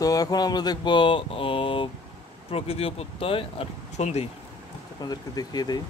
তো এখন আমরা দেখব প্রকৃতি ও প্রত্যয় আর সন্ধি, আপনাদেরকে দেখিয়ে দেই।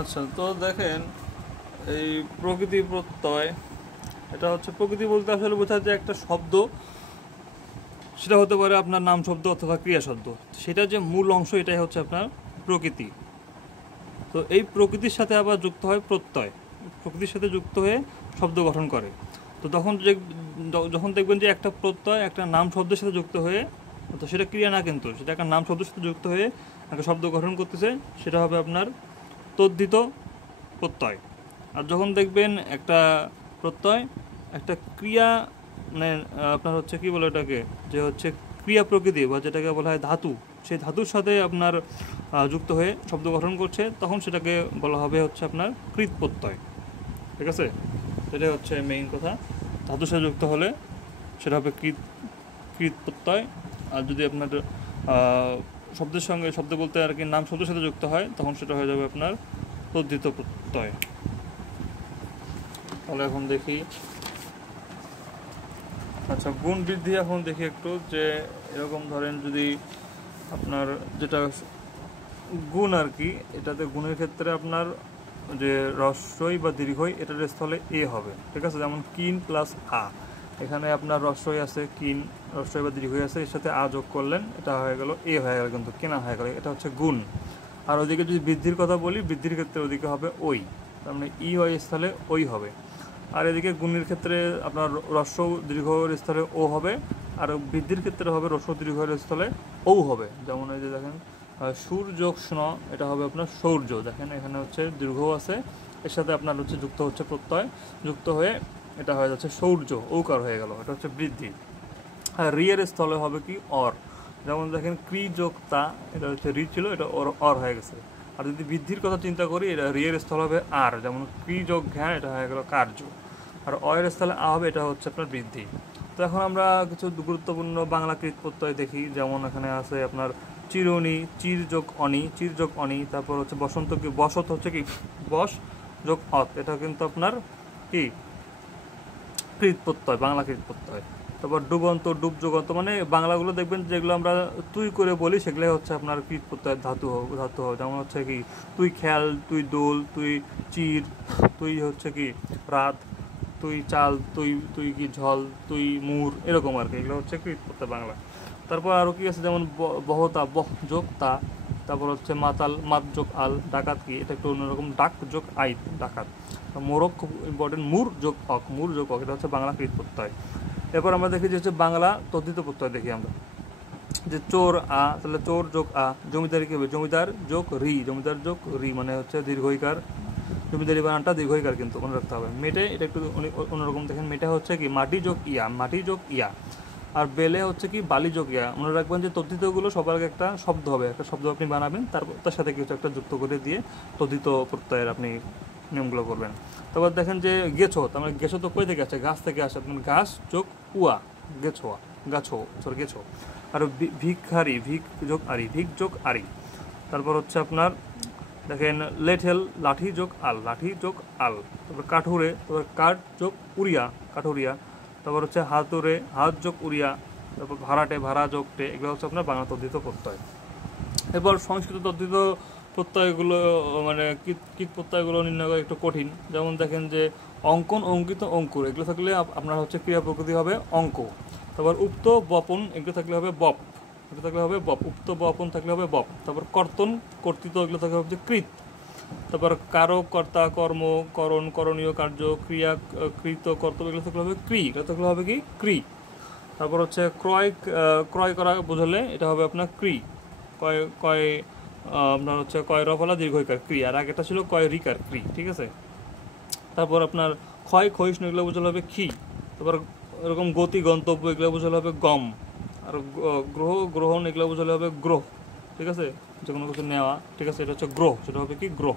আচ্ছা, তো দেখেন এই প্রকৃতি প্রত্যয়, এটা হচ্ছে প্রকৃতি বলতে আসলে বোঝায় যে একটা শব্দ, সেটা হতে পারে আপনার নাম শব্দ অথবা ক্রিয়া শব্দ, সেটা যে মূল অংশ এটাই হচ্ছে আপনার প্রকৃতি। তো এই প্রকৃতির সাথে আবার যুক্ত হয় প্রত্যয়, প্রকৃতির সাথে যুক্ত হয়ে শব্দ গঠন করে। তো যখন দেখবেন যে একটা প্রত্যয় একটা নাম শব্দের সাথে যুক্ত হয়ে, তো সেটা ক্রিয়া না, কিন্তু সেটা একটা নাম শব্দের সাথে যুক্ত হয়ে একটা শব্দ গঠন করতেছে, সেটা হবে আপনার তদ্ধিত প্রত্যয়। আর যখন দেখবেন একটা প্রত্যয় একটা ক্রিয়া, মানে আপনার হচ্ছে কি বলে এটাকে, যে হচ্ছে ক্রিয়া প্রকৃতি বা যেটাকে বলা হয় ধাতু, সেই ধাতুর সাথে আপনার যুক্ত হয়ে শব্দ গঠন করছে, তখন সেটাকে বলা হবে হচ্ছে আপনার কৃত প্রত্যয়। ঠিক আছে, সেটাই হচ্ছে মেইন কথা। ধাতুর সাথে যুক্ত হলে সেটা হবে কৃত প্রত্যয়। আর যদি আপনার শব্দের সঙ্গে, শব্দ বলতে আর কি নাম শব্দের সাথে যুক্ত হয়, তখন সেটা হয়ে যাবে আপনার তদ্ধিত প্রত্যয়। তাহলে এখন দেখি, আচ্ছা গুণ বৃদ্ধি এখন দেখি একটু, যে এরকম ধরেন যদি আপনার যেটা গুণ আর কি, এটাতে গুণের ক্ষেত্রে আপনার যে রস্বই বা দীর্ঘই এটার স্থলে এ হবে। ঠিক আছে, যেমন কিন প্লাস আ, এখানে আপনার রস্বই আছে, কিন রস্বই বা দীর্ঘই আছে, এর সাথে আ যোগ করলেন, এটা হয়ে গেল এ হয়ে গেল, কিন্তু কেনা হয়ে গেল, এটা হচ্ছে গুণ। আর ওদিকে যদি বৃদ্ধির কথা বলি, বৃদ্ধির ক্ষেত্রে ওদিকে হবে ওই, তার মানে ই হয় স্থলে ওই হবে। আর এদিকে গুণের ক্ষেত্রে আপনার রস্ব দীর্ঘের স্থলে ও হবে, আর বৃদ্ধির ক্ষেত্রে হবে রস্ব দীর্ঘের স্থলে ও হবে। যেমন এই যে দেখেন সূর্য যোগ স্ন, এটা হবে আপনার সৌর্য। দেখেন এখানে হচ্ছে দীর্ঘ আছে, এর সাথে আপনার হচ্ছে যুক্ত হচ্ছে প্রত্যয়, যুক্ত হয়ে এটা হয়ে যাচ্ছে সৌর্য, ঔকার হয়ে গেল, এটা হচ্ছে বৃদ্ধি। আর রিয়ের স্থলে হবে কি অর, যেমন দেখেন ক্রি যোগ তা, এটা হচ্ছে রি ছিল, এটা অর হয়ে গেছে। আর যদি বৃদ্ধির কথা চিন্তা করি, এটা রিয়ের স্থল হবে আর, যেমন ক্রি যোগ ঘ্যান, এটা হয়ে গেল কার্য। আর অয়ের স্থলে আ হবে, এটা হচ্ছে আপনার বৃদ্ধি। তো এখন আমরা কিছু গুরুত্বপূর্ণ বাংলা কৃত প্রত্যয় দেখি। যেমন এখানে আছে আপনার চিরুনি, চির যোগ অনি, চির যোগ অনি। তারপর হচ্ছে বসন্ত, কি বসত হচ্ছে কি বস যোগ অত, এটা কিন্তু আপনার কি কৃত প্রত্যয়, বাংলা কৃত প্রত্যয়। তারপর ডুবন্ত, ডুব যুগন্ত, মানে বাংলাগুলো দেখবেন যেগুলো আমরা তুই করে বলি, সেগুলোই হচ্ছে আপনার কৃত প্রত্যয় ধাতু হবে। যেমন হচ্ছে কি তুই খেল, তুই দোল, তুই চির, তুই হচ্ছে কি রাত, তুই চাল, তুই তুই কি ঝল, তুই মুর, এরকম আর কি, এগুলো হচ্ছে কৃত প্রত্যয় বাংলা। তারপর আরও কি আছে, যেমন বহতা, বহ যোগ তা। তারপর হচ্ছে মাতাল, মাত যোগ আল। ডাকাত কি, এটা একটু অন্যরকম, ডাক যোগ আই, ডাকাত। মোরক খুব ইম্পর্টেন্ট, মুর যোগ অক, মুর যোগ অক, এটা হচ্ছে বাংলা কৃত প্রত্যয়। এরপর আমরা দেখি যে হচ্ছে বাংলা তদ্ধিত প্রত্যয় দেখি আমরা, যে চোর আ, তাহলে চোর যোগ আ। জমিদারি কি হবে, জমিদার যোগ রি, জমিদার যোগ রি, মানে হচ্ছে দীর্ঘইকার, জমিদারি বানানটা দীর্ঘইকার কিন্তু মনে রাখতে হবে। মেটে, এটা একটু অন্যরকম দেখেন, মেটে হচ্ছে কি মাটি যোগ ইয়া, মাটি যোগ ইয়া। আর বেলে হচ্ছে কি বালি যোগ ইয়া। মনে রাখবেন যে তদ্ধিতগুলো সবার আগে একটা শব্দ হবে, একটা শব্দ আপনি বানাবেন, তার সাথে কিছু একটা যুক্ত করে দিয়ে তদ্ধিত প্রত্যয়ের আপনি নিয়মগুলো করবেন। তারপর দেখেন যে গেছো, তার মানে গেছো তো কই থেকে আসে, গাছ থেকে আসে, আপনার গাছ যোগ উয়া, গেছোয়া। গাছো, সরি গেছো। আর ভিক্ষারি, ভিক যোগ আরি, ভিক যোগ আরি। তারপর হচ্ছে আপনার দেখেন লেঠেল, লাঠি যোগ আল, লাঠি যোগ আল। তারপর কাঠুরে, তারপর কাঠ যোগ উড়িয়া, কাঠুরিয়া। তারপর হচ্ছে হাতুরে, হাত যোগ উড়িয়া। তারপর ভাড়াটে, ভাড়া যোগ টে। এগুলো হচ্ছে আপনার বাংলা তদ্ধিত প্রত্যয়। এরপর সংস্কৃত তদ্ধিত প্রত্যয়গুলো মানে কীট প্রত্যয়গুলো নির্ণয় করা একটু কঠিন। যেমন দেখেন যে অঙ্কন, অঙ্কিত, অঙ্কুর এগুলো থাকলে আপনার হচ্ছে ক্রিয়া প্রকৃতি হবে অঙ্ক। তারপর উক্ত, বপন এগুলো থাকলে হবে বপ, এগুলো থাকলে হবে বপ। উক্ত, বপন থাকলে হবে বপ। তারপর কর্তন, কর্তৃত্ব এগুলো থাকলে হবে কৃত। তারপর কারক, কর্তা, কর্ম, করণ, করণীয় কার্য, ক্রিয়া, কৃত, কর্তব্য এগুলো থাকলে হবে ক্রি, এগুলো থাকলে হবে কি ক্রি। তারপর হচ্ছে ক্রয়, ক্রয় করা বোঝালে এটা হবে আপনার ক্রি। কয়, কয় আপনার হচ্ছে কয় রফলা দীর্ঘইকার ক্রি, আর আগেটা ছিল কয় রিকার ক্রি, ঠিক আছে। তারপর আপনার ক্ষয়, ক্ষয়িষ্ণু এগুলো বোঝালে হবে ক্ষি। তারপর এরকম গতি, গন্তব্য এগুলো বোঝালে হবে গম। আর গ্রহ, গ্রহণ এগুলো বোঝালে হবে গ্রহ, ঠিক আছে, যে কোনো কিছু নেওয়া, ঠিক আছে, এটা হচ্ছে গ্রহ, সেটা হবে কি গ্রহ।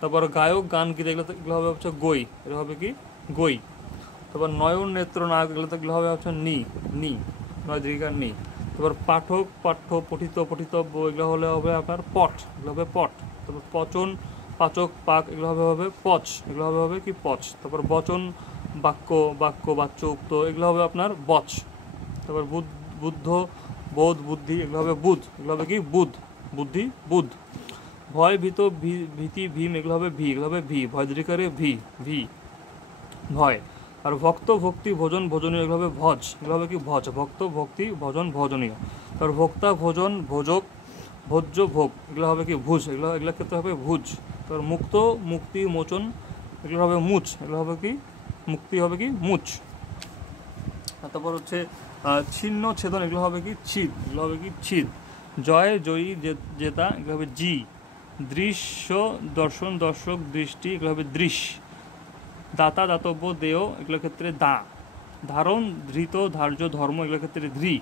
তারপর গায়ক, গান, গীত এগুলো হবে হচ্ছে গই, এটা হবে কি গই। তারপর নয়ন, নেত্র, নায়ক এগুলো হবে হচ্ছে নি, নি, নয় দীর্ঘিকার নি। তারপর পাঠক, পাঠ্য, পঠিত, পঠিতব্য এগুলো হলে হবে আপনার পট, এগুলো হবে পট। তারপর পচন, পাচক, পাক এগুলো হবে পচ, এগুলো হবে কি পচ। তারপর বচন, বাক্য, বাক্য, বাচ্য, উক্ত এগুলো হবে আপনার বচ। তারপর বুদ্ধ, বোধ, বুদ্ধি এগুলো হবে বুধ, এগুলো হবে কি বুধ, বুদ্ধি, বুধ। ভয়, ভীত, ভীতি, ভীম এগুলো হবে ভি, এগুলো হবে ভি, ভয় দীর্ঘিকারে ভি, ভি, ভয়। আর ভক্ত, ভক্তি, ভোজন, ভোজনীয় এগুলো হবে ভজ, এগুলো হবে কি ভজ, ভক্ত, ভক্তি, ভজন, ভোজনীয়। তারপর ভোক্তা, ভোজন, ভোজক, ভোজ্য, ভোগ এগুলো হবে কি ভুজ, এগুলোর ক্ষেত্রে হবে ভুজ। তারপর মুক্ত, মুক্তি, মোচন এগুলো হবে মুচ, এগুলো হবে কি মুক্তি, হবে কি মুচ। তারপর হচ্ছে ছিন্ন, ছেদন এগুলো হবে কি ছিদ, এগুলো হবে কি ছিদ। জয়, জয়ী, জেতা এগুলো হবে জি। দৃশ্য, দর্শন, দর্শক, দৃষ্টি এগুলো হবে দৃশ। দাতা, দাতব্য, দেয় এগুলোর ক্ষেত্রে দা। ধারণ, ধৃত, ধার্য, ধর্ম এগুলোর ক্ষেত্রে ধৃ।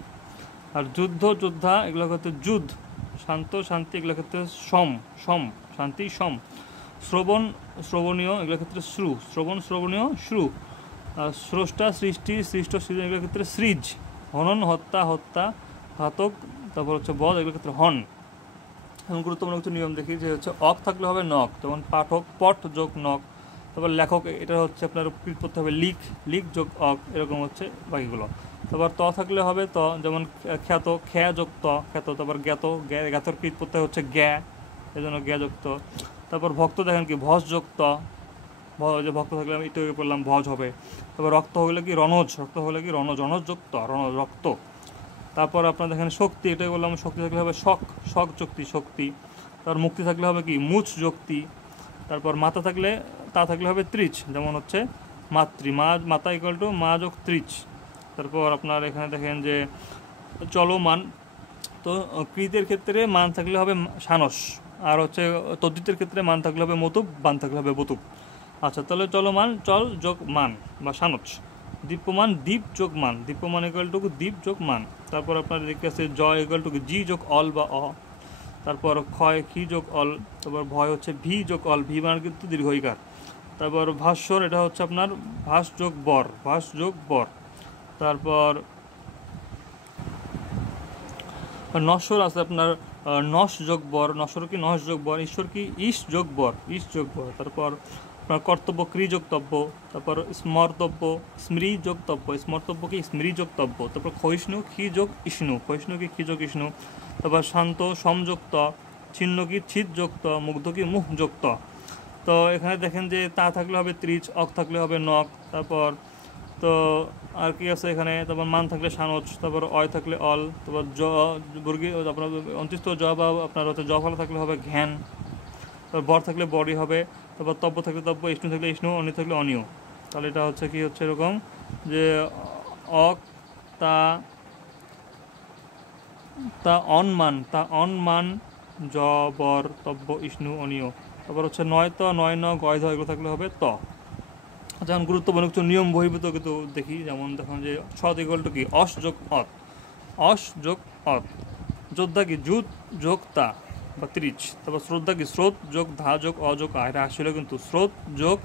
আর যুদ্ধ, যোদ্ধা এগুলোর ক্ষেত্রে যুদ্ধ। শান্ত, শান্তি এগুলোর ক্ষেত্রে সম, সম, শান্তি, সম। শ্রবণ, শ্রবণীয় এগুলোর ক্ষেত্রে শ্রু, শ্রবণ, শ্রবণীয়, শ্রু। আর স্রষ্টা, সৃষ্টি, সৃষ্ট, সৃজন এগুলোর ক্ষেত্রে সৃজ। হনন, হত্যা, হত্যা, ঘাতক, তারপর হচ্ছে বধ এগুলোর ক্ষেত্রে হন। এখন গুরুত্বপূর্ণ কিছু নিয়ম দেখি, যে হচ্ছে অক থাকলে হবে নক, যেমন পাঠক, পট যোগ নক। তারপর লেখক এটা হচ্ছে আপনার কৃত করতে হবে লিখ, লিখ যোগ অক, এরকম হচ্ছে বাকিগুলো। তারপর ত থাকলে হবে ত, যেমন খ্যাত, খ্যা যোগ ত, খ্যাত। তারপর জ্ঞাত, জ্ঞাতর কৃত করতে হচ্ছে জ্ঞা, এই জন্য জ্ঞা যুক্ত। তারপর ভক্ত দেখেন কি ভজ যুক্ত, যে ভক্ত থাকলে আমি একটু বললাম ভজ হবে। তারপর রক্ত হলে কি রণজ, রক্ত হলে কি রণজ, রণজ যুক্ত, রণজ রক্ত। তারপর আপনার দেখেন শক্তি, এটাই বললাম শক্তি থাকলে হবে শক, শক যুক্তি, শক্তি। তারপর মুক্তি থাকলে হবে কি মুচ যুক্তি। তারপর মাতা থাকলে, তা থাকলে হবে ত্রিচ, যেমন হচ্ছে মাতৃ, মা, মাতা ইকুয়াল টু মা যোগ ত্রিচ। তারপর আপনার এখানে দেখেন যে চলমান, তো কৃতের ক্ষেত্রে মান থাকলে হবে সানস, আর হচ্ছে তদ্ধিতের ক্ষেত্রে মান থাকলে হবে মতুব, বান থাকলে হবে বতুব। আচ্ছা, তাহলে চলমান চল যোগ মান বা সানস। দীপ্যমান, দ্বীপ যোগ মান, দীপ্যমান ইকুয়াল টু দ্বীপ যোগ মান। তারপর আপনার দেখতে আছে জয় ইকুয়াল টু জি যোগ অল বা অ। তারপর ক্ষয়, খি যোগ অল। তারপর ভয় হচ্ছে ভি যোগ অল, ভি মান কিন্তু দীর্ঘইকার। তারপর ভাস্বর, এটা হচ্ছে আপনার ভাস যোগ বর, ভাস যোগ বর। তারপর নশ্বর আছে আপনার নশ যোগ বর, নশ্বর কি নশ যোগ বর। ঈশ্বর কি ইস যোগ বর, ইস যোগ বর। তারপর আপনার কর্তব্য ক্রি যোগতব্য। তারপর স্মর্তব্য স্মৃ যোগতব্য, স্মর্তব্য কি স্মৃ যোগতব্য। তারপর ক্ষয়িষ্ণু খি যোগ ইষ্ণু, ক্ষয়িষ্ণু কি খি যোগ ইষ্ণু। তারপর শান্ত সমযুক্ত, ছিন্ন কি ছিদ যুক্ত, মুগ্ধ কি মুখ যুক্ত। তো এখানে দেখেন যে তা থাকলে হবে ত্রিচ, অক থাকলে হবে নক। তারপর তো আর কি আছে এখানে, তারপর মান থাকলে সানচ, তারপর অয় থাকলে অল। তারপর জ বর্গী আপনার অন্তিস্থ জ বা আপনার হচ্ছে জ ফলা থাকলে হবে ঘ্যান। তারপর বর থাকলে বরই হবে। তারপর তব্য থাকলে তব্য, ইষ্ণু থাকলে ইষ্ণু, অনি থাকলে অনিয়। তাহলে এটা হচ্ছে কি হচ্ছে এরকম যে অক, তা, তা অনমান, তা অনমান, জ, বর, তব্য, ইষ্ণু, অনিয়। তারপর হচ্ছে নয় ত, নয় ন, গয় ধ এগুলো থাকলে হবে ত। যেমন গুরুত্বপূর্ণ কিছু নিয়ম বহির্ভূত কিন্তু দেখি, যেমন দেখুন যে সৎ ইকুয়াল টু কি অস যোগ অত, অস যোগ অত। যোদ্ধা কি যুত যোগ তা বা ত্রিচ। তারপর শ্রদ্ধা কি স্রোত যোগ ধা যোগ অ যোগ আ, এটা আসলে কিন্তু স্রোত যোগ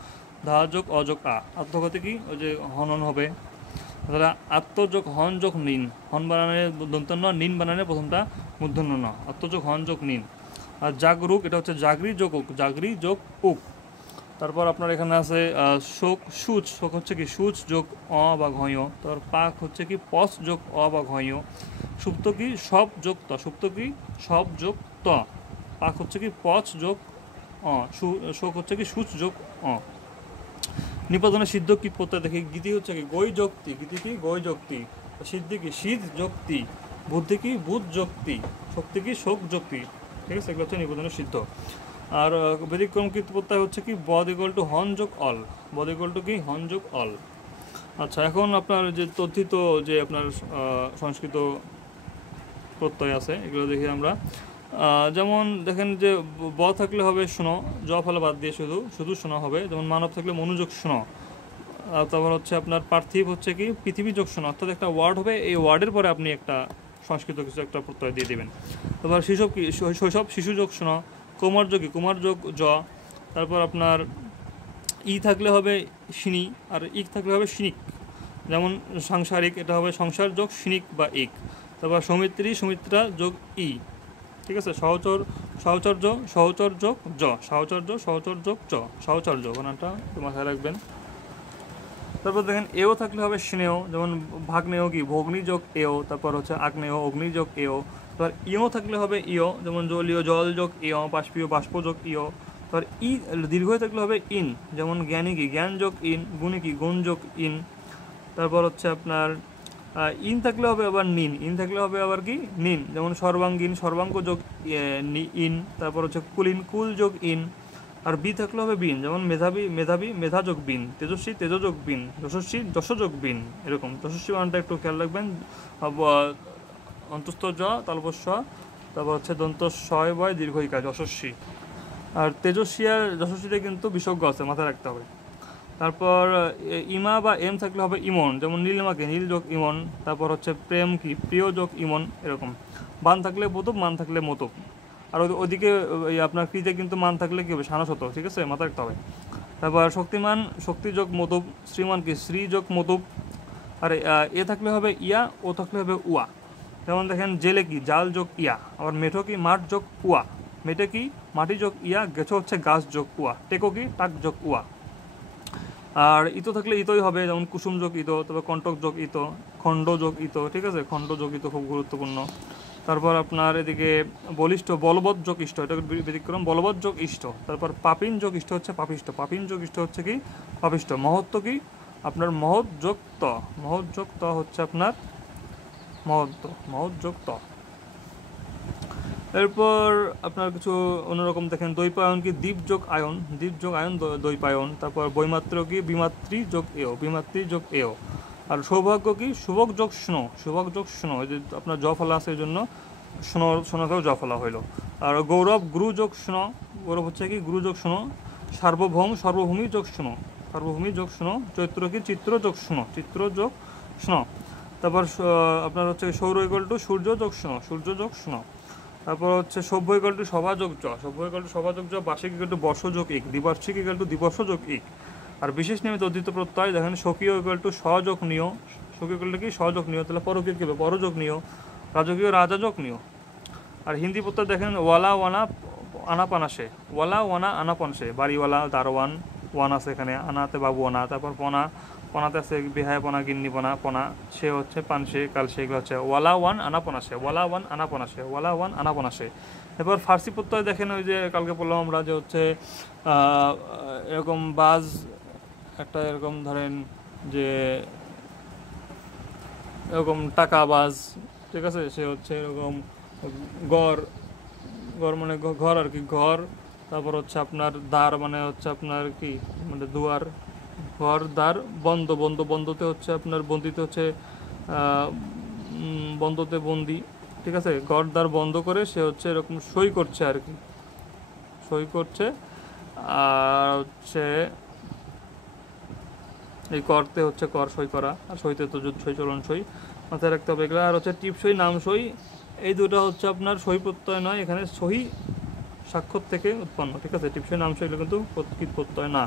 ধা যোগ অ যোগ আ। আত্মঘাতী কি ওই যে হনন হবে। তাহলে আত্মযোগ হন যোগ নিন, হন বানানে দন্তন্য, নিন বানানে প্রথমটা মূর্ধন্য ন, আত্মযোগ হন যোগ নিন। আর জাগরুক এটা হচ্ছে জাগরি যোগ উক, জাগরি যোগ উক। তারপর আপনার এখানে আছে শোক সুচ, শোক হচ্ছে কি সুচ যোগ অ বা ঘয়। তারপর পাক হচ্ছে কি পস যোগ অ বা ঘয়। সুপ্ত কি সব যোগ ত, সুপ্ত কি সব যোগ ত। পাক হচ্ছে কি পচ যোগ অ, শোক হচ্ছে কি সুচ যোগ অ। নিপাতনে সিদ্ধ কি প্রত্যয় দেখি, গীতি হচ্ছে কি গই যোগতি, গীতি কি গই যোগতি, সিদ্ধি কি সিদ্ধ যোগতি, বুদ্ধি কি বুধ যোগতি, শক্তি কি শোক যোগতি। ঠিক আছে, এগুলো হচ্ছে নিপাতনে সিদ্ধ। আর ব্যতিক্রম কৃত প্রত্যয় হচ্ছে কি বদ ইকুয়াল টু হন যোগ অল, বদ ইকুয়াল টু কি হন যোগ অল। আচ্ছা, এখন আপনার যে তথ্যিত যে আপনার সংস্কৃত প্রত্যয় আছে এগুলো দেখি আমরা। যেমন দেখেন যে ব থাকলে হবে শোনো, জ ফলে বাদ দিয়ে শুধু শুধু শোনা হবে। যেমন মানব থাকলে মনোযোগ শোনো। তারপর হচ্ছে আপনার পার্থিব হচ্ছে কি পৃথিবী যোগ শোনো, অর্থাৎ একটা ওয়ার্ড হবে, এই ওয়ার্ডের পরে আপনি একটা সংস্কৃত কিছু একটা প্রত্যয় দিয়ে দেবেন। তারপর শৈশব কি শৈশব শিশু যোগ শোনো, কুমার যোগ কি কুমার যোগ জ। তারপর আপনার ই থাকলে হবে শিনি, আর ইক থাকলে হবে শিনিক। যেমন সাংসারিক এটা হবে সংসার যোগ শিনিক বা ইক। তারপর সৌমিত্রী সুমিত্রা যোগ ই। ঠিক আছে, সহচর সহচর্য সহচর যোগ জ, সহচর্য সহচর যোগ জ, সহচর্য বানানটা একটু মাথায় রাখবেন। তারপর দেখেন এও থাকলে হবে স্নেহ, যেমন ভাগ্নেয় কি ভগ্নি যোগ এও। তারপর হচ্ছে আগ্নেয় অগ্নি যোগ এও। তারপর ইও থাকলে হবে ইও, যেমন জলীয় জল যোগ ইও, বাষ্পীয় বাষ্প যোগ ইও। তারপর ই দীর্ঘ থাকলে হবে ইন, যেমন জ্ঞানী কি জ্ঞান যোগ ইন, গুণী কি গুণ যোগ ইন। তারপর হচ্ছে আপনার ইন থাকলে হবে আবার নিন, ইন থাকলে হবে আবার কি নিন, যেমন সর্বাঙ্গীন সর্বাঙ্গ যোগ ইন। তারপর হচ্ছে কুলিন কুল যোগ ইন। আর বি থাকলে হবে বিন, যেমন মেধাবী মেধাবী মেধা যোগ বিন, তেজস্বী তেজ যোগ বিন, যশস্বী যশ যোগ বিন। এরকম যশস্বী মানটা একটু খেয়াল রাখবেন, অন্তস্থ জ তালবস্য, তারপর হচ্ছে দন্ত শয় বয় দীর্ঘইকার যশস্বী। আর তেজস্বী আর যশস্বীতে কিন্তু বিসর্গ আছে, মাথায় রাখতে হবে। তারপর ইমা বা এম থাকলে হবে ইমন, যেমন নীলিমাকে নীল যোগ ইমন। তারপর হচ্ছে প্রেম কি প্রিয় যোগ ইমন, এরকম। বান থাকলে বোতব, মান থাকলে মতব। আর ওদিকে আপনার ক্রিতে কিন্তু মান থাকলে কি হবে সানস হতো, ঠিক আছে, মাথায় রাখতে হবে। তারপর শক্তিমান শক্তি যোগ মতব, শ্রীমান কি শ্রী যোগ মতব। আর এ থাকলে হবে ইয়া, ও থাকলে হবে উয়া। যেমন দেখেন জেলে কি জাল যোগ ইয়া, আবার মেঠো কি মাঠ যোগ উয়া, মেটে কি মাটি যোগ ইয়া, গেছো হচ্ছে গাছ যোগ উয়া, টেকো কি টাক যোগ উয়া। আর ইতো থাকলে ইতোই হবে, যেমন কুসুম যোগ ইতো, তবে কণ্টক যোগ ইতো, খণ্ড যোগ ইতো। ঠিক আছে, খণ্ড যোগ ইতো খুব গুরুত্বপূর্ণ। তারপর আপনার এদিকে বলিষ্ঠ বলবৎ যোগ ইষ্ট, এটা ব্যতিক্রম, বলবৎ যোগ ইষ্ট। তারপর পাপিন যোগ ইষ্ট হচ্ছে পাপিষ্ট, পাপিন যোগ ইষ্ট হচ্ছে কি পাপিষ্ট। মহত্ব কি আপনার মহৎ যোগ ত, মহৎ যোগ ত হচ্ছে আপনার মহত্ব, মহৎ যোগ ত। এরপর আপনার কিছু অন্যরকম দেখেন, দ্বৈপায়ন কি দ্বীপ যোগ আয়ন, দ্বীপ যোগ আয়ন দ্বৈপায়ন। তারপর বৈমাত্র কি বিমাত্রী যোগ এও, বিমাত্রী যোগ এও। আর সৌভাগ্য কি শুভক যোগ স্নো, শুভক যোগ স্নো, এই যে আপনার জ ফলা আছে এই জন্য স্নো স্নোকেও জ ফলা হইলো। আর গৌরব গুরু যোগ স্নো, গৌরব হচ্ছে কি গুরু যোগ স্নো। সার্বভৌম সর্বভূমি যোগ স্নো, সর্বভূমি যোগ স্নো। চৈত্র কি চিত্র যোগ স্নো, চিত্র যোগ স্নো। তারপর আপনার হচ্ছে সৌর ইকুয়াল টু সূর্য যোগ স্নো, সূর্য যোগ স্নো। তারপর হচ্ছে সভ্য ইকুয়াল টু সভা যোগ জ, সভ্য ইকুয়াল টু সভা যোগ জ। বার্ষিক ইকুয়াল টু বর্ষ যোগ ইক, দ্বিবার্ষিক ইকুয়াল টু দিবর্ষ যোগ ইক। আর বিশেষ নিয়মিত অদ্বিত প্রত্যয় দেখেন স্বকীয় ইকুয়াল টু সযোগ নিয়, স্বকীয় ইকুয়াল টু কি সযোগ নিয়, তাহলে পরকীয় কি হবে পরযোগ নিয়, রাজকীয় রাজা যোগ নিয়। আর হিন্দি প্রত্যয় দেখেন ওয়ালা ওয়ানা আনাপানাসে, ওয়ালা ওয়ানা আনাপানসে, বাড়িওয়ালা দারোয়ান, ওয়ান আছে এখানে, আনাতে বাবু আনা। তারপর পনা, পনাতে আছে বিহায় পনা গিন্নি পনা, পনা সে হচ্ছে পানসে কালসে, এগুলো হচ্ছে ওয়ালা ওয়ান আনাপনাসে, ওয়ালা ওয়ান আনাপনাসে, ওয়ালা ওয়ান আনাপনাসে। এবার ফার্সি প্রত্যয় দেখেন ওই যে কালকে বললাম আমরা যে হচ্ছে এরকম বাজ একটা, এরকম ধরেন যে এরকম টাকা বাজ, ঠিক আছে, সে হচ্ছে এরকম গড়, গড় মানে ঘর আর কি, ঘর। তারপর হচ্ছে আপনার দ্বার মানে হচ্ছে আপনার কি মানে দুয়ার, ঘর দ্বার। বন্ধ, বন্ধ বন্ধতে হচ্ছে আপনার বন্দিতে হচ্ছে বন্ধতে বন্দি, ঠিক আছে। ঘর দ্বার বন্ধ করে সে হচ্ছে এরকম সই করছে আর কি, সই করছে। আর হচ্ছে এই করতে হচ্ছে কর সই করা, আর সইতে তো সই চলন সই, মাথায় রাখতে হবে এগুলো। আর হচ্ছে টিপসই নাম সই, এই দুটো হচ্ছে আপনার সই প্রত্যয় নয়, এখানে সহি স্বাক্ষর থেকে উৎপন্ন, ঠিক আছে। টিপসই নাম সই কিন্তু কীট প্রত্যয় না।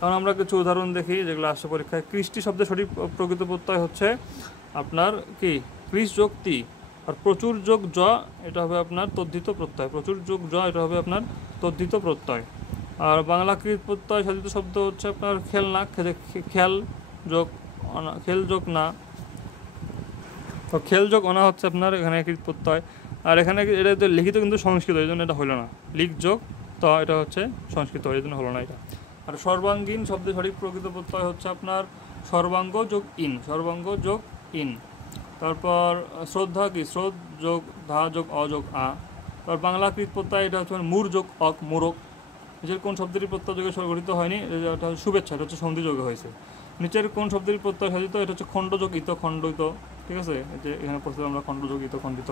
এখন আমরা কিছু উদাহরণ দেখি যেগুলো আসছে পরীক্ষায়। কৃষ্টি শব্দের সঠিক প্রকৃত প্রত্যয় হচ্ছে আপনার কি কৃষ যোগ তি, আর প্রচুর যোগ জ এটা হবে আপনার তদ্ধিত প্রত্যয়, প্রচুর যোগ জ এটা হবে আপনার তদ্ধিত প্রত্যয়। আর বাংলা কৃত প্রত্যয় সাধিত শব্দ হচ্ছে আপনার খেলনা, খেল যোগ খেল যোগ না, তো খেল যোগ অনা হচ্ছে আপনার এখানে কৃত প্রত্যয়। আর এখানে এটা লিখিত কিন্তু সংস্কৃত, এই জন্য এটা হলো না। লিখ যোগ তো এটা হচ্ছে সংস্কৃত, এই জন্য হলো না এটা। আর সর্বাঙ্গীন শব্দের সঠিক প্রকৃত প্রত্যয় হচ্ছে আপনার সর্বাঙ্গ যোগ ইন, সর্বাঙ্গ যোগ ইন। তারপর শ্রদ্ধা কি শ্রদ্ধ যোগ ধা যোগ অ যোগ আ। তারপর বাংলা কৃত প্রত্যয় এটা হচ্ছে মূর যোগ অক মোরক। নিচের কোন শব্দটি প্রত্যয় যোগে গঠিত হয়নি? এটা শুভেচ্ছা, এটা হচ্ছে সন্ধি যোগে হয়েছে। নিচের কোন শব্দটি প্রত্যয় সাধিত? এটা হচ্ছে খণ্ড যোগ ইত খণ্ডিত, ঠিক আছে, এই যে এখানে প্রস্তুত আমরা খণ্ড যোগ ইত খণ্ডিত।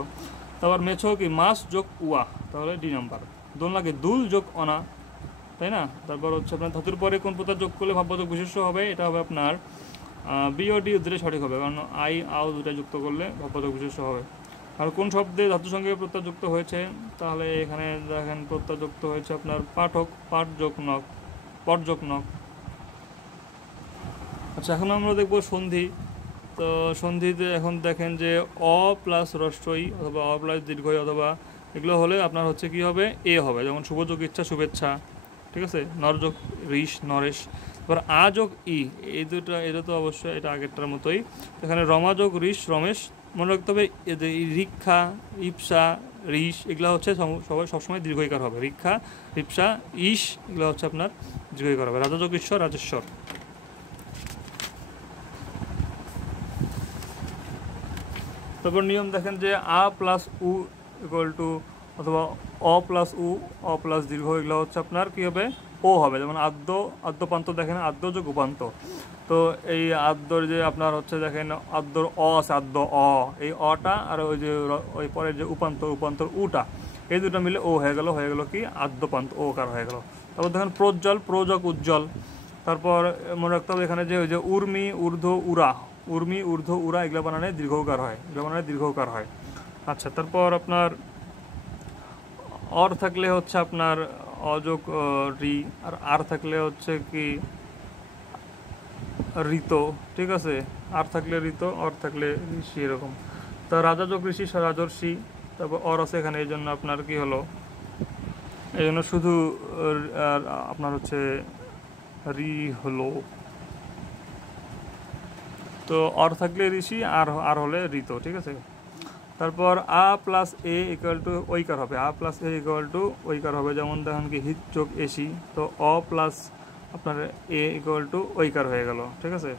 তারপর মেছো কি মাস যোগ উয়া, তাহলে ডি নাম্বার। দোলনাকে দুল যোগ অনা, তাই না? তারপর হচ্ছে আপনার ধাতুর পরে কোন প্রত্যয় যোগ করলে ভাববাচক বিশেষ্য হবে? এটা হবে আপনার বি ও ডি দুটোই সঠিক হবে, কারণ আই আও দুটাই যুক্ত করলে ভাববাচক বিশেষ্য হবে। আর কোন শব্দে ধাতুর সঙ্গে প্রত্যয় যুক্ত হয়েছে? তাহলে এখানে দেখেন প্রত্যয় যুক্ত হয়েছে আপনার পাঠক, পাঠ যোগ নক, পট যোগ নক। আচ্ছা, এখন আমরা দেখব সন্ধি। তো সন্ধিতে এখন দেখেন যে অ প্লাস রস্বই অথবা অ প্লাস দীর্ঘই অথবা এগুলো হলে আপনার হচ্ছে কি হবে? এ হবে, যেমন শুভ যোগ ইচ্ছা শুভেচ্ছা, ঠিক আছে, নর যোগ ঋষ নরেশ। এবার আ যোগ ই, এই দুটো এটা তো অবশ্যই এটা আগেরটার মতোই। এখানে রমা যোগ ঋষ রমেশ। মনে রাখতে হবে যে রিক্ষা ইপসা ঋষ এগুলো হচ্ছে সবাই সবসময় দীর্ঘইকার হবে। রিক্ষা ইপসা ইস এগুলো হচ্ছে আপনার দীর্ঘইকার হবে। রাজা যোগ ঈশ্বর রাজেশ্বর। তারপর নিয়ম দেখেন যে আ প্লাস উ ইকুয়াল টু অথবা অ প্লাস উ, অ প্লাস দীর্ঘ এগুলো হচ্ছে আপনার কী হবে? ও হবে। যেমন আদ্য, আদ্যপান্ত দেখেন আদ্য যোগ উপান্ত। তো এই আদ্যর যে আপনার হচ্ছে দেখেন আদ্যর অ আছে, আদ্য অ, এই অটা আর ওই যে ওই পরের যে উপান্ত, উপান্তর উটা, এই দুটো মিলে ও হয়ে গেল কি আদ্যপান্ত, ও কার হয়ে গেল। তারপর দেখেন প্রজ্জ্বল, প্রযোগ উজ্জ্বল। তারপর মনে রাখতে হবে এখানে যে ওই যে উর্মি ঊর্ধ্ব উরা, উর্মি ঊর্ধ্ব উরা এগুলো বানানে দীর্ঘকার হয়, এগুলো বানানে দীর্ঘকার হয়। আচ্ছা, তারপর আপনার অর থাকলে হচ্ছে আপনার অযোগ রি, আর আর থাকলে হচ্ছে কি ঋত, ঠিক আছে, আর থাকলে ঋত, অর থাকলে ঋষি, এরকম। তা রাজা যোগ ঋষি রাজর্ষি। তারপর অর আছে এখানে, এই জন্য আপনার কি হলো? এই জন্য শুধু আপনার হচ্ছে রি হলো। তো অর থাকলে ঋষি, আর হলে ঋত, ঠিক আছে। তারপর আ প্লাস এ ইকুয়াল টু ঐকার হবে, আ প্লাস এ ইকুয়াল টু ঐকার হবে। যেমন দেখেন কি হিত যোগ এসি, তো অ প্লাস আপনার এ ইকুয়াল টু ঐকার হয়ে গেল, ঠিক আছে।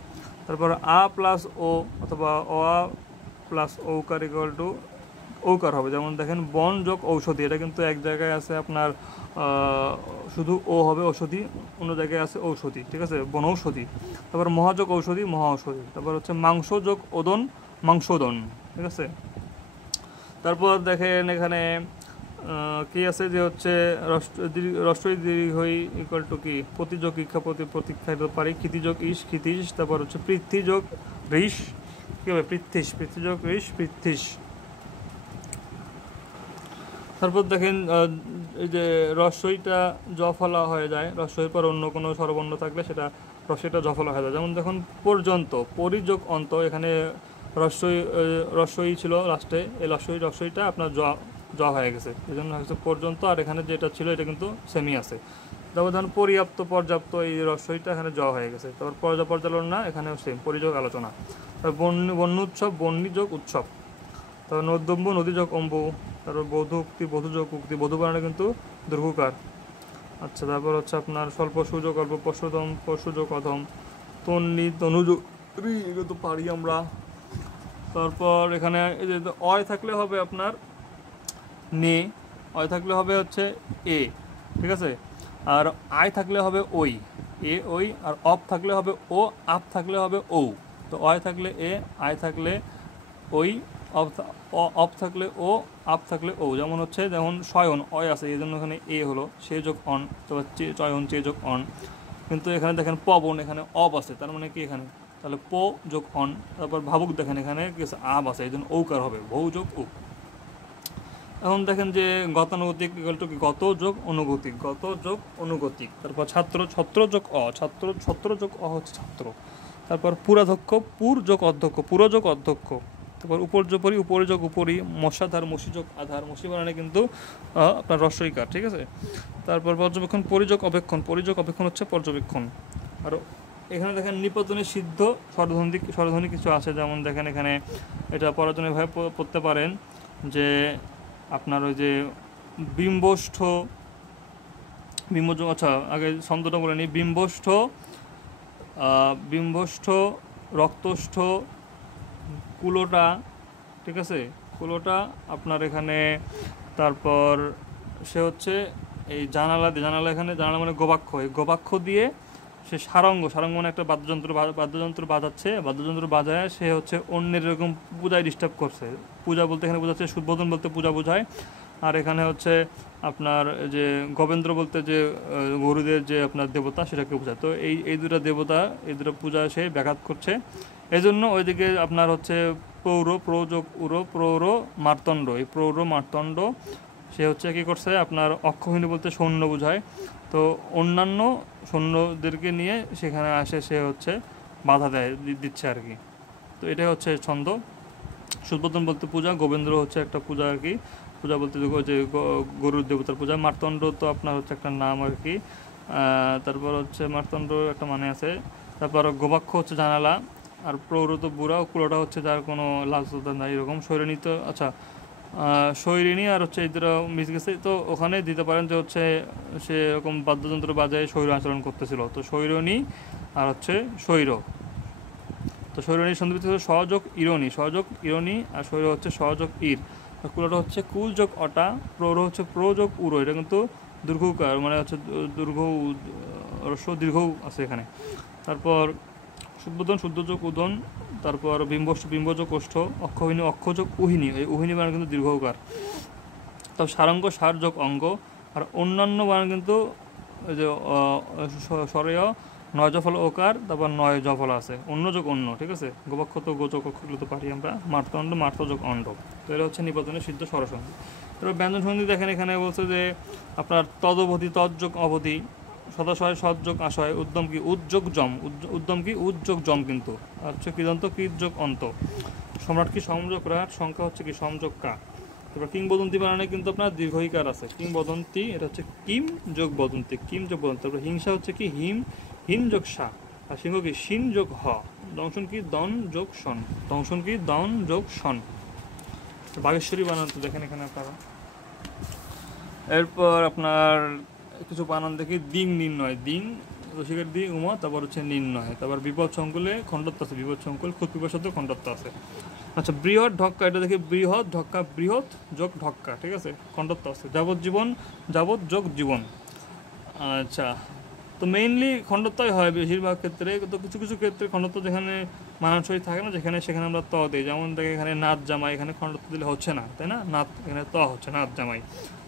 তারপর আ প্লাস ও অথবা অ প্লাস ঔকার ইকুয়াল টু ঔকার হবে। যেমন দেখেন বন যোগ ঔষধি, এটা কিন্তু এক জায়গায় আছে আপনার শুধু ও হবে ঔষধি, অন্য জায়গায় আছে ঔষধি, ঠিক আছে, বনৌষধি। তারপর মহাযোগ ঔষধি মহা ঔষধি। তারপর হচ্ছে মাংস যোগ ওদন মাংসোদন, ঠিক আছে। তারপর দেখেন এখানে কি আছে যে হচ্ছে রস্বই দীর্ঘই ইকুয়াল টু কি প্রতিযোগ ইক্ষা প্রতীক্ষায়িত পারি, ক্ষিতিযোগ ইস ক্ষিতিশ। তারপর হচ্ছে পৃথ্বীযোগ ঋষ, কী হবে? পৃথ্বীশ, পৃথ্বীযোগ ঋষ পৃথ্বীশ। তারপর দেখেন এই যে রস্বইটা জফলা হয়ে যায়, রস্বইয়ের পর অন্য কোনো স্বরবর্ণ থাকলে সেটা রস্বইটা জফলা হয়ে যায়। যেমন দেখুন পর্যন্ত, পরিযোগ অন্ত, এখানে রস্বই ছিল লাস্টে, এই রস্বইটা আপনার জ হয়ে গেছে, এই জন্য হচ্ছে পর্যন্ত। আর এখানে যেটা ছিল এটা কিন্তু সেমি আছে। তারপর ধরুন পর্যাপ্ত পর্যাপ্ত, এই রস্বইটা এখানে জ হয়ে গেছে। তারপর পর্যালোচনা এখানেও সেম, পরিযোগ আলোচনা। তারপর বন্যুৎসব বন্যীযোগ উৎসব। তারপর নদ্যম্ব নদীযোগ অম্বু। তারপর বধূ উক্তি বধূযোগ উক্তি, বধূ বানানে কিন্তু দীর্ঘকার। আচ্ছা, তারপর হচ্ছে আপনার স্বল্প সুযোগ অল্প পশুদম পশুযোগ অধম, তন্নি তনুযোগ রি, এগুলো তো পারি আমরা। তারপর এখানে এই যে অয় থাকলে হবে আপনার নে, অয় থাকলে হবে হচ্ছে এ, ঠিক আছে। আর আয় থাকলে হবে ওই, এ ওই। আর অপ থাকলে হবে ও, আপ থাকলে হবে ও। তো অয় থাকলে এ, আয় থাকলে ওই, অপ থাকলে ও, আপ থাকলে ও। যেমন হচ্ছে যেমন শয়ন, অয় আছে এই জন্য এখানে এ হলো, সে যোগ অন। তারপর চয়ন চে যোগ অন। কিন্তু এখানে দেখেন পবন, এখানে অব আছে, তার মানে কি এখানে তাহলে প যোগ অন। তারপর ভাবুক দেখেন এখানে কি আছে আব আছে, এই জন্য ঔকার হবে, ভৌ যোগ উ। এখন দেখেন যে গতানুগতিক ইকুয়াল টু গত যোগ অনুগতিক, গত যোগ অনুগতিক। তারপর ছাত্র, ছত্র যোগ অ, ছাত্র ছত্র যোগ অ হচ্ছে ছাত্র। তারপর পুরাধ্যক্ষ, পুর যোগ অধ্যক্ষ, পুর যোগ অধ্যক্ষ। তারপর উপর্যপরি, উপরি যোগ উপরি, মশাধার, মশি যোগ আধার, মশি বানানে কিন্তু আপনার রস্বইকার, ঠিক আছে। তারপর পর্যবেক্ষণ, পরিযোগ অবেক্ষণ, পরিযোগ অবেক্ষণ হচ্ছে পর্যবেক্ষণ। আর এখানে দেখেন নিপাতনে সিদ্ধ স্বরধ্বনি কিছু আছে, যেমন দেখেন এখানে এটা পরাজনীয়ভাবে পড়তে পারেন যে আপনার ওই যে বিম্বষ্ঠ, বিম্বযোগ, আচ্ছা আগে ছন্দটা বলে নিই। বিম্বষ্ঠ, বিম্বষ্ঠ, রক্তষ্ঠ, কুলোটা, ঠিক আছে, কুলোটা আপনার এখানে। তারপর সে হচ্ছে এই জানালা, জানালা এখানে জানালা মানে গবাক্ষ, এই গবাক্ষ দিয়ে সে সারঙ্গ, সারঙ্গ মানে একটা বাদ্যযন্ত্র বাজাচ্ছে, বাদ্যযন্ত্র বাজায় সে হচ্ছে অন্যের এরকম পূজায় ডিস্টার্ব করছে। পূজা বলতে এখানে বোঝাচ্ছে, সুবোধন বলতে পূজা বোঝায়। আর এখানে হচ্ছে আপনার যে গবেন্দ্র বলতে যে গরুদের যে আপনার দেবতা সেটাকে বোঝায়। তো এই দুটো দেবতা, এই দুটো পূজা সে ব্যাঘাত করছে। এই জন্য ওইদিকে আপনার হচ্ছে পৌর, প্রযোগ উরো, প্রৌর মার্তণ্ড, এই প্রৌর মার্তণ্ড সে হচ্ছে কী করছে আপনার অক্ষহিনী বলতে সৈন্য বোঝায়। তো অন্যান্য সৈন্যদেরকে নিয়ে সেখানে আসে, সে হচ্ছে বাধা দিচ্ছে আর কি। তো এটাই হচ্ছে ছন্দ। সুবোধন বলতে পূজা, গোবিন্দ্র হচ্ছে একটা পূজা আর কি, পূজা বলতে যে গরুর দেবতার পূজা। মার্তণ্ড তো আপনার হচ্ছে একটা নাম আর কি। তারপর হচ্ছে মার্তণ্ড একটা মানে আছে। তারপর গোবাক্ষ হচ্ছে জানালা, আর প্রৌর তো বুড়া, কুলোটা হচ্ছে যার কোনো লালসতা নাই এরকম। শৈরিণী তো আচ্ছা শৈরিণী আর হচ্ছে এই দুটো মিস গেছে, তো ওখানে দিতে পারেন যে হচ্ছে সে এরকম বাদ্যযন্ত্র বাজায় স্বৈর আচরণ করতেছিল। তো শৈরণী আর হচ্ছে স্বৈর। তো শৈরণীর সন্ধিবিচ্ছেদ হচ্ছে সহযোগ ইরণী, সহযোগ ইরণী, আর শৈর হচ্ছে সহযোগ ইর। আর কুলোটা হচ্ছে কুল যোগ অটা, প্রৌর হচ্ছে প্রযোগ উড়ো, এটা কিন্তু দীর্ঘকার মানে হচ্ছে দীর্ঘ রস্য দীর্ঘ আছে এখানে। তারপর সুবোধন, শুদ্ধ যোগ উদন। তারপর বিম্বষ্ঠ, বিম্বযোগ ওষ্ঠ, অক্ষহিনী, অক্ষযোগ উহিনী, এই উহিনী বানান কিন্তু দীর্ঘকার। তারপর সারঙ্গ, সার যোগ অঙ্গ। আর অন্যান্য বানান কিন্তু ওই যে স্বরেয় নয় জফল ওকার, তারপর নয় জফল আছে, অন্য যোগ অন্য, ঠিক আছে। গোবাক্ষ তো গোচক অক্ষরগুলো তো পারি আমরা। মার্তণ্ড, মার্ত যোগ অণ্ড। তো এটা হচ্ছে নিপাতনের সিদ্ধ স্বরসন্ধি। এবার ব্যঞ্জন সন্ধি দেখেন এখানে বলছে যে আপনার তদবধি, তৎযোগ অবধি, সদাশয়, সৎযোগ আশয়, উদ্যম কি উদ্যোগ জম, উদ্যম কি উদ্যোগ জম কিন্তু, আর হচ্ছে কৃদন্ত কৃযোগ অন্ত, সম্রাট কি সমযোগ রাট, সংখ্যা হচ্ছে কি সমযোগ কা। তারপর কিংবদন্তি বানানে কিন্তু আপনার দীর্ঘইকার আছে, কিংবদন্তি এটা হচ্ছে কিম যোগ বদন্তি, কিম যোগ বদন্তি। তারপর হিংসা হচ্ছে কি হিম, হিম যোগ সা। আর সিংহ কি সিন যোগ হ। দংশন কি দন যোগ সন, দংশন কি দন যোগ সন। বাগেশ্বরী বানান তো দেখেন এখানে আপনারা। এরপর আপনার কিছু বানান দেখি, দিং নির্ণয়, দিং রসিকের দি উমা, তারপর হচ্ছে নির্ণয়। তারপর বিপদ সংকুলে খণ্ডত্ব আছে, বিপদ সংকুল খুদ বিপদ সাথে খণ্ডত্ব আছে। আচ্ছা বৃহৎ ঢক্কা, এটা দেখি বৃহৎ ঢক্কা, বৃহৎ যোগ ঢক্কা, ঠিক আছে, খণ্ডত্ব আছে। যাবজ্জীবন, যাবৎ যোগ জীবন। আচ্ছা তো মেইনলি খণ্ডত্বই হয় বেশিরভাগ ক্ষেত্রে, তো কিছু কিছু ক্ষেত্রে খণ্ডত্ব যেখানে মানানসই থাকে না যেখানে, সেখানে আমরা ত দিই। যেমন দেখে এখানে নাথ জামাই, এখানে খণ্ডত্ব দিলে হচ্ছে না, তাই না, নাথ এখানে ত হচ্ছে, নাথ জামাই।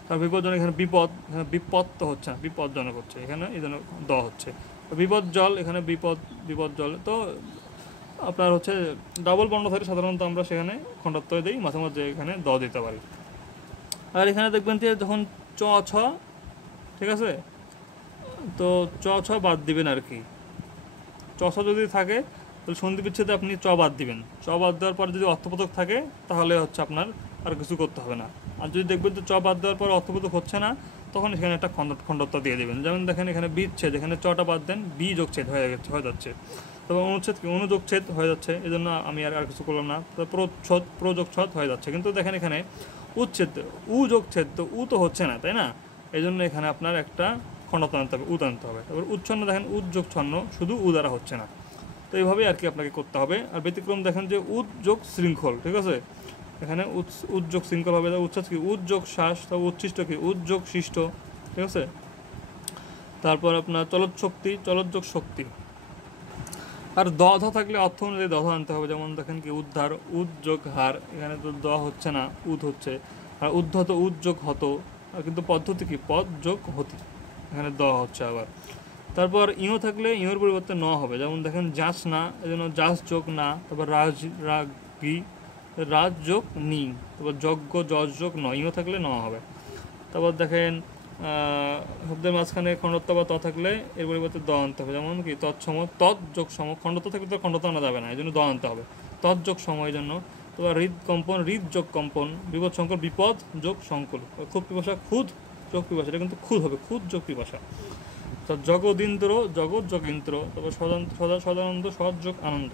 তার বিপজ্জনক, এখানে বিপদ, এখানে বিপদ তো হচ্ছে না, বিপজ্জনক হচ্ছে, এখানে এই জন্য দ হচ্ছে। বিপদ জল, এখানে বিপদ, বিপদ জল। তো আপনার হচ্ছে ডাবল বর্ণ থাকে সাধারণত আমরা সেখানে খণ্ডত্ব দিই, মাঝে মাঝে এখানে দ দিতে পারি। আর এখানে দেখবেন যে যখন চ ছ, ঠিক আছে, তো চ ছ বাদ দিবেন আর কি। চ ছ যদি থাকে তাহলে সন্ধি বিচ্ছেদে আপনি চ বাদ দিবেন। চ বাদ দেওয়ার পর যদি অর্থবোধক থাকে তাহলে হচ্ছে আপনার আর কিছু করতে হবে না। আর যদি দেখবেন যে চ বাদ দেওয়ার পর অর্থবোধক হচ্ছে না, তখন এখানে একটা খণ্ডত্ব দিয়ে দেবেন। যেমন দেখেন এখানে বিচ্ছেদ, এখানে চটা বাদ দেন, বি যোগচ্ছেদ হয়ে যাচ্ছে। তবে অনুচ্ছেদ কি অনুযোগচ্ছেদ হয়ে যাচ্ছে, এই জন্য আমি আর কিছু করলাম না। তো প্রচ্ছদ, প্রযোগচ্ছদ হয়ে যাচ্ছে। কিন্তু দেখেন এখানে উচ্ছেদ, উ যোগচ্ছেদ, তো উ তো হচ্ছে না, তাই না, এই জন্য এখানে আপনার একটা খণ্ডত্ব আনতে হবে, উদ আনতে হবে। তারপর উচ্ছন্ন দেখেন উদ্যোগ ছন্ন, শুধু উ দ্বারা হচ্ছে না। তো এইভাবেই আর কি আপনাকে করতে হবে। আর ব্যতিক্রম দেখেন যে উদ্যোগ শৃঙ্খল, ঠিক আছে, এখানে উদ্যোগ শৃঙ্খল হবে। উচ্ছ্বাস কি উদ্যোগ শ্বাস, তবে উচ্ছিষ্ট কি উদ্যোগ শিষ্ট, ঠিক আছে। তারপর আপনার চলৎ শক্তি, চলৎযোগ শক্তি। আর দ ধ থাকলে অর্থ অনুযায়ী দ আনতে হবে। যেমন দেখেন কি উদ্ধার, উদ্যোগ হার, এখানে তো দ হচ্ছে না, উদ হচ্ছে। আর উদ্ধত, উদ্যোগ হত, আর কিন্তু পদ্ধতি কি পদ যোগ হতি, এখানে দ হচ্ছে আবার। তারপর ইও থাকলে ইওর পরিবর্তে ন হবে। যেমন দেখেন যাস না, এই জন্য যাস যোগ না। তারপর রাগী, রাজ যোগ নি, তারপর যজ্ঞ যশ যোগ ন, ইও থাকলে ন হবে। তারপর দেখেন শব্দের মাঝখানে খণ্ডত্ব বা ত থাকলে এর পরিবর্তে দ আনতে হবে, যেমন কি তৎসম, তৎ যোগ সম, খণ্ডত্ব থাকলে তো খণ্ডত্ব আনা যাবে না, এই জন্য দ আনতে হবে, তৎ যোগ সম এই জন্য। তারপর হৃদ কম্পন, হৃদ যোগ কম্পন, বিপদ সংকুল, বিপদ যোগ সংকুল, খুব পিপাসা, খুদ যোগ পিপাসা, এটা কিন্তু খুদ হবে, খুদ যোগ পিপাসা। তো জগদিন্দ্র, জগৎ যোগ ইন্দ্র, তারপর সদানন্দ, সৎ যোগ আনন্দ,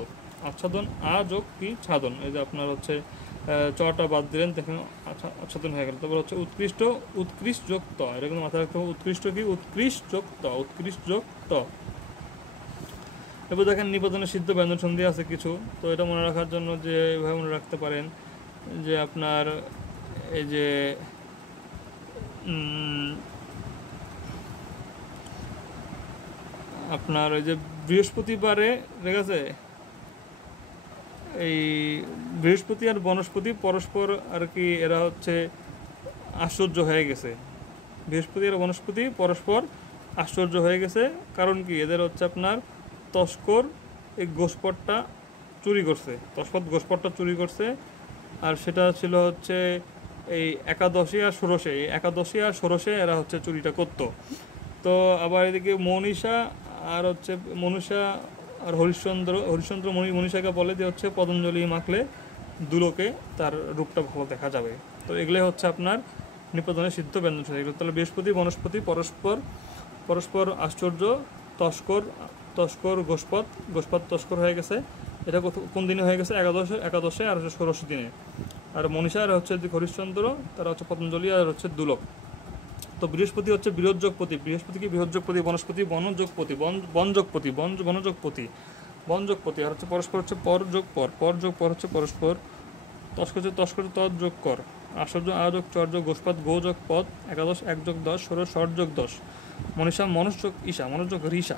আচ্ছাদন আ যোগ কি ছাদন, এই যে আপনার হচ্ছে চটা বাদ দিলেন, দেখেন আচ্ছাদন হয়ে গেল। তারপর হচ্ছে উৎকৃষ্ট, উৎকৃষ্ট যোগ ত, এটা কিন্তু মাথায় রাখতে হবে, উৎকৃষ্ট কি উৎকৃষ্ট যোগ ত, উৎকৃষ্ট যোগ ত। এবার দেখেন নিবেদনের সিদ্ধ ব্যঞ্জন সন্ধি আছে কিছু, তো এটা মনে রাখার জন্য যে এভাবে মনে রাখতে পারেন যে আপনার এই যে আপনার ওই যে বৃহস্পতিবারে, ঠিক আছে, এই বৃহস্পতি আর বনস্পতি পরস্পর আর কি এরা হচ্ছে আশ্চর্য হয়ে গেছে, বৃহস্পতি আর বনস্পতি পরস্পর আশ্চর্য হয়ে গেছে, কারণ কি এদের হচ্ছে আপনার তস্কর এই গোস্পটটা চুরি করছে, তস্কর গোস্পটটা চুরি করছে, আর সেটা ছিল হচ্ছে এই একাদশী আর ষোড়শে, এই একাদশী আর ষোড়শে এরা হচ্ছে চুরিটা করতো। তো আবার এদিকে মনীষা আর হচ্ছে মনীষা আর হরিশ্চন্দ্র মনীষাকে বলে যে হচ্ছে পতঞ্জলি মাখলে দুলোকে তার রূপটা ভালো দেখা যাবে। তো এগুলো হচ্ছে আপনার নিপতনের সিদ্ধ ব্যঞ্জন সন্ধি। এগুলো তাহলে বৃহস্পতি বনস্পতি পরস্পর আশ্চর্য, তস্কর গোস্পদ তস্কর হয়ে গেছে, এটা কোন দিনে হয়ে গেছে, একাদশে আর হচ্ছে ষোড়শ দিনে। আর মনীষা আর হচ্ছে হরিশ্চন্দ্র, তারা হচ্ছে পতঞ্জলি আর হচ্ছে দুলক। তো বৃহস্পতি হচ্ছে বৃহৎযোগপতি, বৃহস্পতি কি বৃহৎযোগপতি, বনস্পতি বনযোগপতি, বনযোগপতি বনযোগপতি, আর হচ্ছে পরস্পর হচ্ছে পর যোগ পর হচ্ছে পরস্পর, তস্কর তৎ যোগ কর, আশ্চর্য আযোগ চর্য, গোস্পাদ গো যোগ পদ, একাদশ 1 যোগ 10, ষোড়শ ষট যোগ 10, মনীষা মনসযোগ ঈশা, মনোযোগ ঋষা,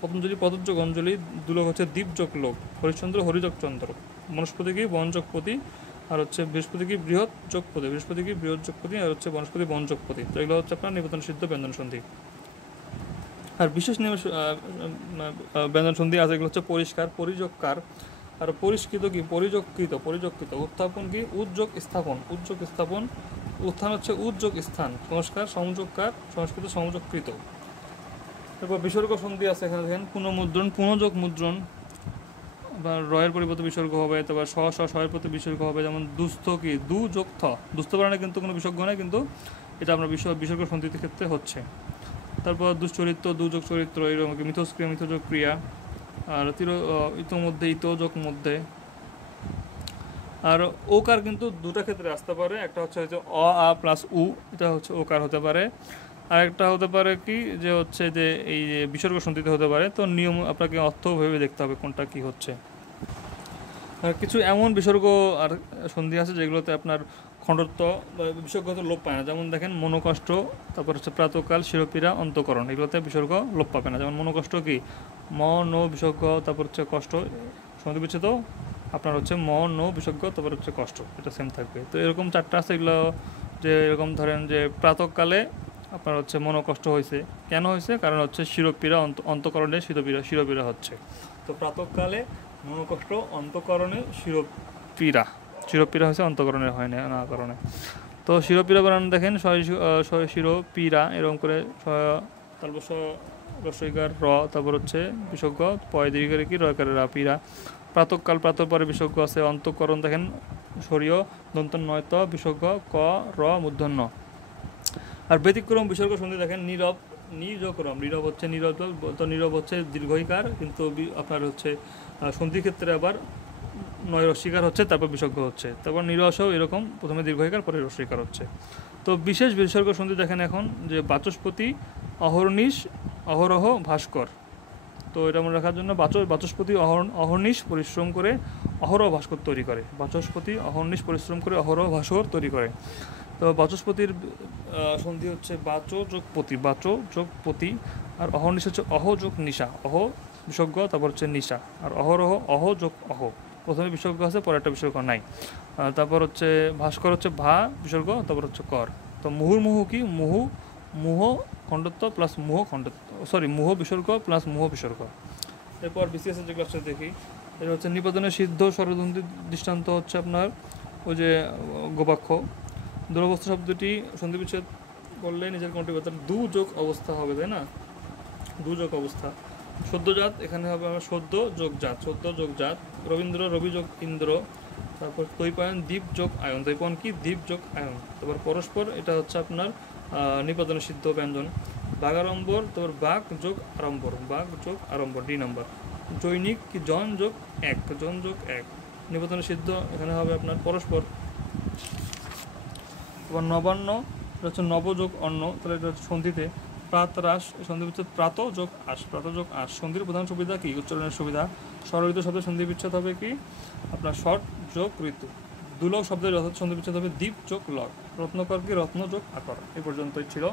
পতঞ্জলি পদযোগ অঞ্জলি, দুলোক হচ্ছে দ্বীপ যোগ লোক, হরিশ্চন্দ্র হরিযোগ চন্দ্র, বনস্পতি কি বনযোগপতি, আর হচ্ছে বৃহস্পতি কি বৃহৎ যোগপতি, আর হচ্ছে বনস্পতি বনযোগপতি। তো এগুলো হচ্ছে আপনার নিবেদন সিদ্ধ ব্যঞ্জন সন্ধি। আর বিশেষ ব্যঞ্জন সন্ধি আছে, এগুলো হচ্ছে পরিষ্কার, পরিযোগকার, আর পরিষ্কৃত কি পরিযোগকৃত, উত্থাপন কি উদ্যোগ স্থাপন, উত্থান হচ্ছে উদ্যোগ স্থান, সংস্কার সংযোগকার, সংস্কৃত সংযোগকৃত। এরপর বিসর্গ সন্ধি আছে, এখানে দেখেন পুনঃমুদ্রণ, পুনঃযোগ মুদ্রণ, বা রয়ের পরিবর্তে বিসর্গ হবে, তারপর শয়ের প্রতি বিসর্গ হবে, যেমন দুস্থ কি দু যোগ থ, দুস্থ বানানে কিন্তু কোনো বিসর্গ নেই, কিন্তু এটা আমরা বিসর্গ সন্ধির ক্ষেত্রে হচ্ছে। তারপর দুশ্চরিত্র, দুযোগ চরিত্র, এরকম মিথস্ক্রিয়া মিথযোগ ক্রিয়া, আর ইতোমধ্যে ইতযোগ মধ্যে। আর ওকার কিন্তু দুটা ক্ষেত্রে আসতে পারে, একটা হচ্ছে অ আ প্লাস উ, এটা হচ্ছে ওকার হতে পারে, আরেকটা হতে পারে কি যে হচ্ছে যে এই যে বিসর্গ সন্ধিতে হতে পারে। তো নিয়ম আপনাকে অর্থ ভেবে দেখতে হবে কোনটা কি হচ্ছে। আর কিছু এমন বিসর্গ আর সন্ধি আছে যেগুলোতে আপনার খণ্ডত্ব বা বিসর্গ লোপ পায় না, যেমন দেখেন মনোকষ্ট, তারপর হচ্ছে প্রাতকাল, শিরোপীড়া, অন্তকরণ, এগুলোতে বিসর্গ লোপ পাবে না। যেমন মনোকষ্ট কি নো বিসর্গ, তারপর হচ্ছে কষ্ট, সন্ধি বিচ্ছেদ আপনার হচ্ছে নো বিসর্গ, তারপর হচ্ছে কষ্ট, এটা সেম থাকবে। তো এরকম 4টা আছে, এগুলো যে এরকম ধরেন যে প্রাতকালে আপনার হচ্ছে মনোকষ্ট হয়েছে, কেন হয়েছে, কারণ হচ্ছে শিরোপীড়া, অন্তকরণে শিরোপীড়া হচ্ছে। তো প্রাতকালে মনোকষ্ট, অন্তকরণে শিরোপীড়া হয়েছে, অন্তকরণের হয় না কারণে। তো শিরোপীড়া বানান দেখেন শিরোপীড়া এরকম করে, তারপর রস্বইকার র, তারপর হচ্ছে বিসর্গ পয় দীর্ঘারে কি রয়কারের রা, পীড়া। প্রাতকাল, প্রাতর পরে বিসর্গ আছে, অন্তকরণ দেখেন সরীয় দন্ত নয়ত, বিসর্গ ক র মূর্ধন্য। আর ব্যতিক্রম বিসর্গ সন্ধি দেখেন নীরব হচ্ছে নীরব, তো নীরব হচ্ছে দীর্ঘইকার, কিন্তু আপনার হচ্ছে সন্ধির ক্ষেত্রে আবার নয় রস্বীকার হচ্ছে, তারপর বিসর্গ হচ্ছে, তারপর নিরসও এরকম প্রথমে দীর্ঘইকার পরে রস্বীকার হচ্ছে। তো বিশেষ বিসর্গ সন্ধি দেখেন এখন যে বাচস্পতি অহরহ ভাস্কর। তো এটা মনে রাখার জন্য বাচস্পতি অহর্নিশ পরিশ্রম করে অহরহ ভাস্কর তৈরি করে, বাচস্পতি অহর্নিশ পরিশ্রম করে অহরহ ভাস্কর তৈরি করে। তো বাচস্পতির সন্ধি হচ্ছে বাচ যোগ পতি, আর অহর্নিশ হচ্ছে অহ যোগ নিশা, অহ বিসর্গ, তারপর হচ্ছে নিশা, আর অহরহ অহ যোগ অহ, প্রথমে বিসর্গ আছে, পরে একটা বিসর্গ নাই। তারপর হচ্ছে ভাস্কর হচ্ছে ভা বিসর্গ, তারপর হচ্ছে কর। তো মুহুর্মুহু কি মুহ খণ্ডত্ব প্লাস মুহ বিসর্গ প্লাস মুহ বিসর্গ। এরপর বিসিএস যেগুলো আছে দেখি, এটা হচ্ছে নিপাতনের সিদ্ধ স্বরধ্বনির দৃষ্টান্ত হচ্ছে আপনার ওই যে গোপাক্ষ। দূরবস্থ শব্দটি সন্ধি বিচ্ছেদ করলে নিজের কোনটি তার দুযোগ অবস্থা হবে, তাই না? দুযোগ অবস্থা। সদ্যজাত এখানে হবে আমার সদ্য যোগ জাত, সদ্য যোগ জাত। রবীন্দ্র রবি যোগ ইন্দ্র। তারপর দ্বৈপায়ন দ্বীপ যোগ আয়ন, দ্বৈপায়ন কি দ্বীপ যোগ আয়ন। তারপর পরস্পর এটা হচ্ছে আপনার নিপাতনের সিদ্ধ ব্যঞ্জন। বাগাড়ম্বর, তারপর বাঘ যোগ আড়ম্বর, বাঘ যোগ আড়ম্বর, ডি নাম্বার। জৈনিক কি জন যোগ এক, জন যোগ এক। নিপাতনের সিদ্ধ এখানে হবে আপনার পরস্পর। তারপর নবান্ন, এটা হচ্ছে নব যোগ অন্ন, তাহলে এটা হচ্ছে সন্ধিতে। প্রাত রাস, সন্ধি বিচ্ছেদ প্রাত যোগ আস, প্রাত যোগ আস। সন্ধির প্রধান সুবিধা কি? উচ্চারণের সুবিধা। স্বরঋতু শব্দের সন্ধি বিচ্ছেদ হবে কি? আপনার শট যোগ ঋতু। দুলক শব্দের সন্ধি বিচ্ছেদ হবে দ্বীপ যোগ লক। রত্নকর কি? রত্ন যোগ আকর। এই পর্যন্তই ছিল।